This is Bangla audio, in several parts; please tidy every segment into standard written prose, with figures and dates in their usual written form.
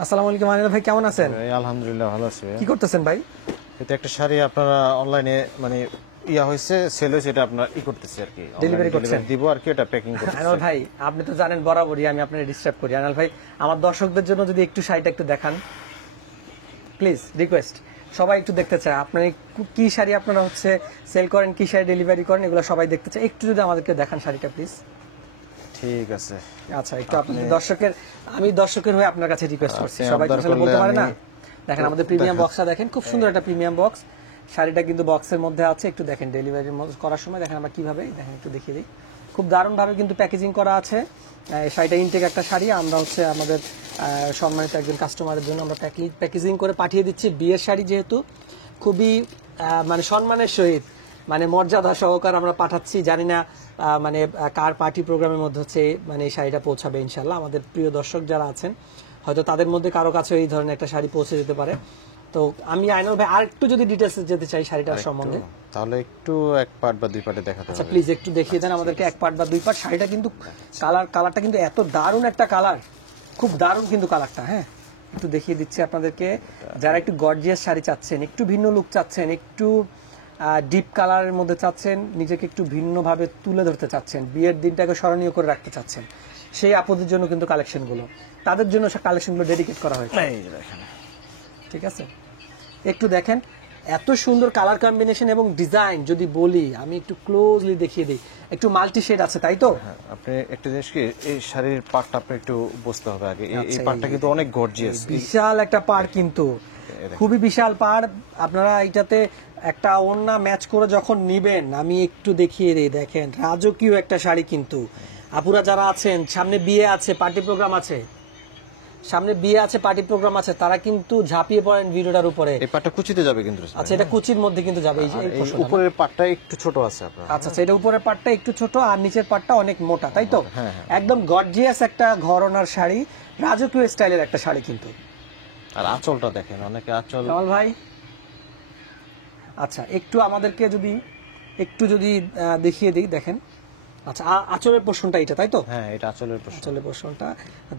আসসালামু আলাইকুম আনিল ভাই, কেমন আছেন? আলহামদুলিল্লাহ ভালো আছি। কি করতেছেন ভাই? এটা একটা শাড়ি আপনারা অনলাইনে মানে ইয়া হয়েছে, সেল হয়েছে, এটা আপনার করতেছি আর কি, ডেলিভারি করছেন? দিব আর কি, এটা প্যাকিং করতেছি। আনিল ভাই, আপনি তো জানেন বরাবরই আমি আপনাকে ডিস্টার্ব করি। আনিল ভাই, আমার দর্শকদের জন্য যদি একটু শাড়িটা একটু দেখান প্লিজ, রিকোয়েস্ট। সবাই একটু দেখতে চায় আপনার কি শাড়ি আপনারা হচ্ছে সেল করেন, কি শাড়ি ডেলিভারি করেন, এগুলো সবাই দেখতে চায়। একটু যদি আমাদেরকে দেখান শাড়িটা প্লিজ। ঠিক আছে, আচ্ছা, একটু আপনি আমি দর্শকের হয়ে আপনার কাছে রিকোয়েস্ট করছি। সবাই তো আসলে বলতে পারে না। দেখেন আমাদের প্রিমিয়াম বক্সটা দেখেন, খুব সুন্দর একটা প্রিমিয়াম বক্স। শাড়িটা কিন্তু বক্সের মধ্যে আছে, একটু দেখেন ডেলিভারি করার সময় দেখেন আমরা কিভাবে দেখেন, একটু দেখিয়ে দিই। খুব দারুণ ভাবে কিন্তু প্যাকেজিং করা আছে। এই শাড়িটা ইনটেক একটা শাড়ি, আমরা হচ্ছে আমাদের সম্মানিত একজন কাস্টমারের জন্য আমরা প্যাকেজিং করে পাঠিয়ে দিচ্ছি। বিয়ের শাড়ি যেহেতু খুবই মানে সম্মানের সহিত, মানে মর্যাদা সহকার আমরা পাঠাচ্ছি। জানি না মানে কার পার্টি প্রোগ্রামের মধ্যে হচ্ছে মানে এই শাড়িটা পৌঁছাবে ইনশাল্লাহ। আমাদের প্রিয় দর্শক যারা আছেন হয়তো তাদের মধ্যে কারো কাছে এই ধরনের একটা শাড়ি পৌঁছে যেতে পারে। তো আমি আইনুল ভাই আর একটু যদি ডিটেলস যেতে চাই শাড়িটার সম্বন্ধে, তাহলে একটু এক পার্ট বা দুই পার্টে দেখাতে হবে। আচ্ছা প্লিজ একটু দেখিয়ে দেন আমাদেরকে, এক পার্ট বা দুই পার্ট। শাড়িটা কিন্তু কালারটা কিন্তু এত দারুণ একটা কালার, খুব দারুণ কিন্তু কালারটা। হ্যাঁ, একটু দেখিয়ে দিচ্ছি আপনাদেরকে। যারা একটু গর্জিয়াস শাড়ি চাচ্ছেন, একটু ভিন্ন লুক চাচ্ছেন, একটু ডিপ কালারের মধ্যে চাচ্ছেন, নিজেকে একটু ভিন্নভাবে তুলে ধরতে চাচ্ছেন, বিয়ের দিনটাকে স্মরণীয় করে রাখতে চাচ্ছেন, সেই আপুদের জন্য কিন্তু কালেকশনগুলো, তাদের জন্য কালেকশনগুলো ডেডিকেট করা হয়েছে। ঠিক আছে, একটু দেখেন এত সুন্দর কালার কম্বিনেশন এবং ডিজাইন। যদি বলি আমি একটু ক্লোজলি দেখিয়ে দিই, একটু মাল্টি শেড আছে, তাই তো? আপনি একটা জিনিস কি, এই শাড়ির পার্টটা আপনি একটু বুঝতে হবে আগে। এই পার্টটা কিন্তু অনেক গর্জিয়াস, বিশাল একটা পাড়, কিন্তু খুবই বিশাল পাড়। আপনারা এটাতে একটা ওড়না ম্যাচ করে যখন নিবেন, আমি একটু দেখিয়ে দিই, দেখেন রাজকীয় একটা শাড়ি। কিন্তু আপুরা যারা আছেন, সামনে বিয়ে আছে, পার্টি প্রোগ্রাম আছে, সামনে বিয়ে আছে, পার্টি প্রোগ্রাম আছে, তারা কিন্তু ঝাঁপিয়ে পড়েন ভিডিওটার উপরে। এই পার্টটা কুচিতে যাবে কিন্তু। আচ্ছা, এটা কুচির মধ্যে কিন্তু যাবে। এই যে উপরের পার্টটা একটু ছোট আছে আপনার। আচ্ছা, এটা উপরের পার্টটা একটু ছোট আর নিচের পার্টটা অনেক মোটা, তাই তো? একদম গর্জিয়াস একটা ঘরনার শাড়ি, রাজকীয় স্টাইলের একটা শাড়ি কিন্তু। আর আঁচলটা দেখেন, অনেকে আঁচল। কামাল ভাই, আচ্ছা একটু আমাদেরকে যদি দেখিয়ে দিই, দেখেন। আচ্ছা, আঁচলের পোর্শনটা এটা, তাই তো? হ্যাঁ, এটা আঁচলের আঁচলের পোর্শনটা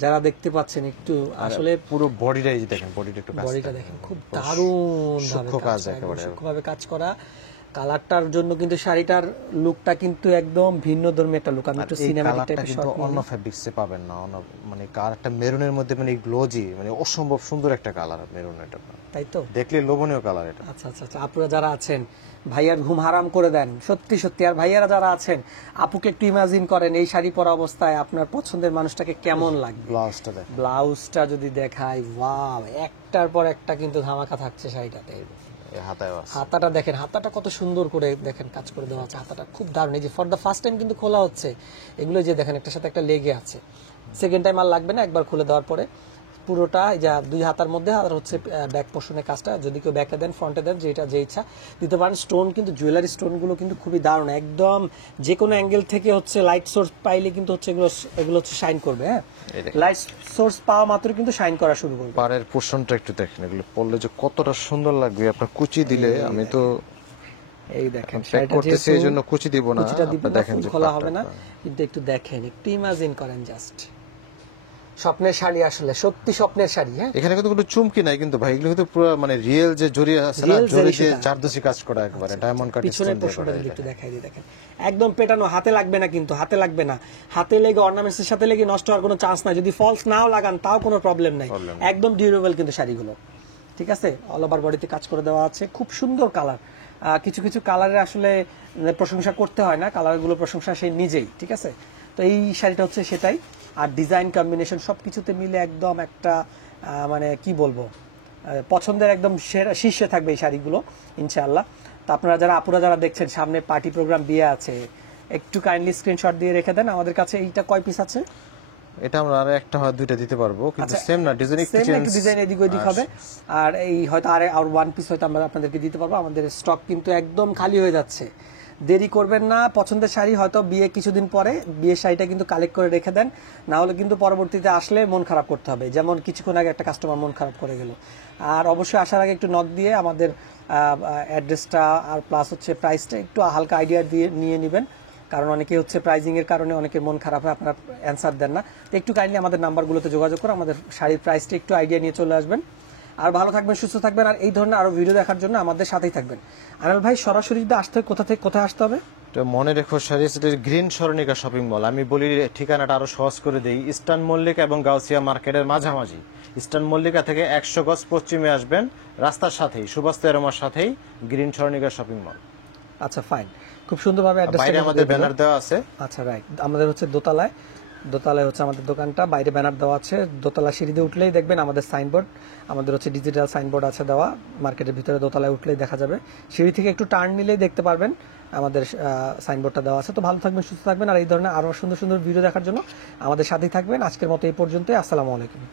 যারা দেখতে পাচ্ছেন, একটু আসলে পুরো বডিটাই দেখেন, বডিটা দেখেন, খুব দারুণ সূক্ষ্মভাবে কাজ করা। কালারটার জন্য কিন্তু শাড়িটার লুকটা কিন্তু একদম ভিন্ন ধর্মী একটা লুক। আমি একটু সিনেমাটিক টাইপের শট নিই। অন্য ফেব্রিক্সে পাবেন না, মানে কালারটা মেরুনের মধ্যে, মানে গ্লোজি, মানে অসম্ভব সুন্দর একটা কালার মেরুন। এটা তাই তো, দেখলে লোভনীয় কালার এটা। আচ্ছা আচ্ছা আচ্ছা, আপনারা যারা আছেন ভাইয়ার ঘুম হারাম করে দেন, সত্যি সত্যি। আর ভাইয়ারা যারা আছেন, আপুকে একটু ইমাজিন করেন এই শাড়ি পরা অবস্থায় আপনার পছন্দের মানুষটাকে কেমন লাগবে। ব্লাউজটা যদি দেখাই, ওয়াও, একটার পর একটা কিন্তু ধামাকা থাকছে শাড়িটাতে। হাতাটা দেখেন, হাতাটা কত সুন্দর করে দেখেন কাজ করে দেওয়া আছে। হাতাটা খুব দারুণ। এই যে ফর দ্য ফার্স্ট টাইম কিন্তু খোলা হচ্ছে এগুলো, যে দেখেন একটার সাথে একটা লেগে আছে। সেকেন্ড টাইম আর লাগবে না, একবার খুলে দেওয়ার পরে পুরোটা এই যে দুই হাতার মধ্যে। আর হচ্ছে ব্যাক পোর্শনের কাজটা যদি কেউ ব্যাকে দেন, ফ্রন্টে দেন, যেটা যে ইচ্ছা দিতে পারেন। স্টোন কিন্তু জুয়েলারি স্টোনগুলো কিন্তু খুবই দারুণ, একদম যে কোনো অ্যাঙ্গেল থেকে হচ্ছে লাইট সোর্স পাইলে কিন্তু হচ্ছে এগুলো হচ্ছে শাইন করবে। হ্যাঁ, লাইট সোর্স পাওয়া মাত্র কিন্তু শাইন করা শুরু করবে। পাড়ের পোর্শনটা একটু দেখেন, এগুলো পরলে যে কতটা সুন্দর লাগবে। আপনার কুচি দিলে, আমি তো এই দেখেন প্যাক করতেছি, এই জন্য কুচি দিব না, দেখেন যে খোলা হবে না, কিন্তু একটু দেখেন, একটু ইমাজিন করেন জাস্ট। স্বপ্নের শাড়ি, আসলে সত্যি স্বপ্নের শাড়ি। হ্যাঁ, এখানে কিন্তু কোনো চুমকি নাই কিন্তু ভাই, এগুলো কিন্তু পুরো মানে রিয়েল যে জরি আছে না, জরি দিয়ে জারদোসি কাজ করা একবারে ডায়মন্ড কাট। পিছনের পোর্শনটা একটু দেখাই দিই, দেখেন একদম পেটানো। হাতে লাগবে না কিন্তু, হাতে লাগবে না, হাতে লেগে অর্নামেন্টস এর সাথে লেগে নষ্ট হওয়ার কোনো চান্স নাই। যদি ফলস নাও লাগান তাও কোনো প্রবলেম নাই, একদম ডিউরেবল কিন্তু শাড়িগুলো। ঠিক আছে, অল ওভার বডিতে কাজ করে দেওয়া আছে, খুব সুন্দর কালার। কিছু কিছু কালারের আসলে প্রশংসা করতে হয় না, কালারগুলো প্রশংসা সে নিজেই। ঠিক আছে, তো এই শাড়িটা হচ্ছে সেটাই। আর ডিজাইন কম্বিনেশন সবকিছুতে মিলে একদম একটা মানে কি বলবো, পছন্দের একদম শীর্ষে থাকবে এই শাড়িগুলো ইনশাআল্লাহ। তো আপনারা যারা আপুরা যারা দেখছেন, সামনে পার্টি প্রোগ্রাম বিয়ে আছে, একটু কাইন্ডলি স্ক্রিনশট দিয়ে রেখে দেন আমাদের কাছে। এইটা কয় পিস আছে? এটা আমরা আর একটা হয় দুইটা দিতে পারবো, কিন্তু সেম না, ডিজাইন একটু চেঞ্জ, ডিজাইন এদিক ওদিক হবে। আর এই হয়তো আর ওয়ান পিস হয়তো আমরা আপনাদেরকে দিতে পারবো। আমাদের স্টক কিন্তু একদম খালি হয়ে যাচ্ছে, দেরি করবেন না। পছন্দের শাড়ি হয়তো বিয়ে কিছুদিন পরে, বিয়ের শাড়িটা কিন্তু কালেক্ট করে রেখে দেন, না হলে কিন্তু পরবর্তীতে আসলে মন খারাপ করতে হবে। যেমন কিছুক্ষণ আগে একটা কাস্টমার মন খারাপ করে গেল। আর অবশ্যই আসার আগে একটু নক দিয়ে আমাদের অ্যাড্রেসটা আর প্লাস হচ্ছে প্রাইসটা একটু হালকা আইডিয়া দিয়ে নিয়ে নেবেন, কারণ অনেকে হচ্ছে প্রাইজিং এর কারণে অনেকের মন খারাপ হয়, আপনারা অ্যান্সার দেন না। তো একটু কাইন্ডলি আমাদের নাম্বারগুলোতে যোগাযোগ করে আমাদের শাড়ির প্রাইসটা একটু আইডিয়া নিয়ে চলে আসবেন। আর ভালো থাকবেন, সুস্থ থাকবেন, আর এই ধরনের আরো ভিডিও দেখার জন্য আমাদের সাথেই থাকবেন। আনাল ভাই, সরাসরি যদি আসতে হয় কোথা থেকে কোথায় আসতে হবে? তো মনে রেখো শাড়ি সিটির গ্রিন স্মরণিকা শপিং মল। আমি বলি ঠিকানাটা আরো সহজ করে দেই, ইস্টার্ন মল্লিকা এবং গাউসিয়া মার্কেটের মাঝামাঝি। ইস্টার্ন মল্লিকা থেকে 100 গজ পশ্চিমে আসবেন, রাস্তার সাথেই সুভাষ তেরোমার সাথেই গ্রিন স্মরণিকা শপিং মল। আচ্ছা, ফাইন, খুব সুন্দরভাবে অ্যাড্রেসটা বাইরে আমাদের ব্যানার দেওয়া আছে। আচ্ছা, রাইট, আমাদের হচ্ছে দোতলায় হচ্ছে আমাদের দোকানটা, বাইরে ব্যানার দেওয়া আছে। দোতলা সিঁড়িতে উঠলেই দেখবেন আমাদের সাইনবোর্ড, আমাদের হচ্ছে ডিজিটাল সাইনবোর্ড আছে দেওয়া, মার্কেটের ভিতরে দোতলায় উঠলেই দেখা যাবে। সিঁড়ি থেকে একটু টার্ন নিলেই দেখতে পারবেন আমাদের সাইনবোর্ডটা দেওয়া আছে। তো ভালো থাকবেন, সুস্থ থাকবেন, আর এই ধরনের আরো সুন্দর সুন্দর ভিডিও দেখার জন্য আমাদের সাথেই থাকবেন। আজকের মতো এই পর্যন্তই, আসসালামু আলাইকুম।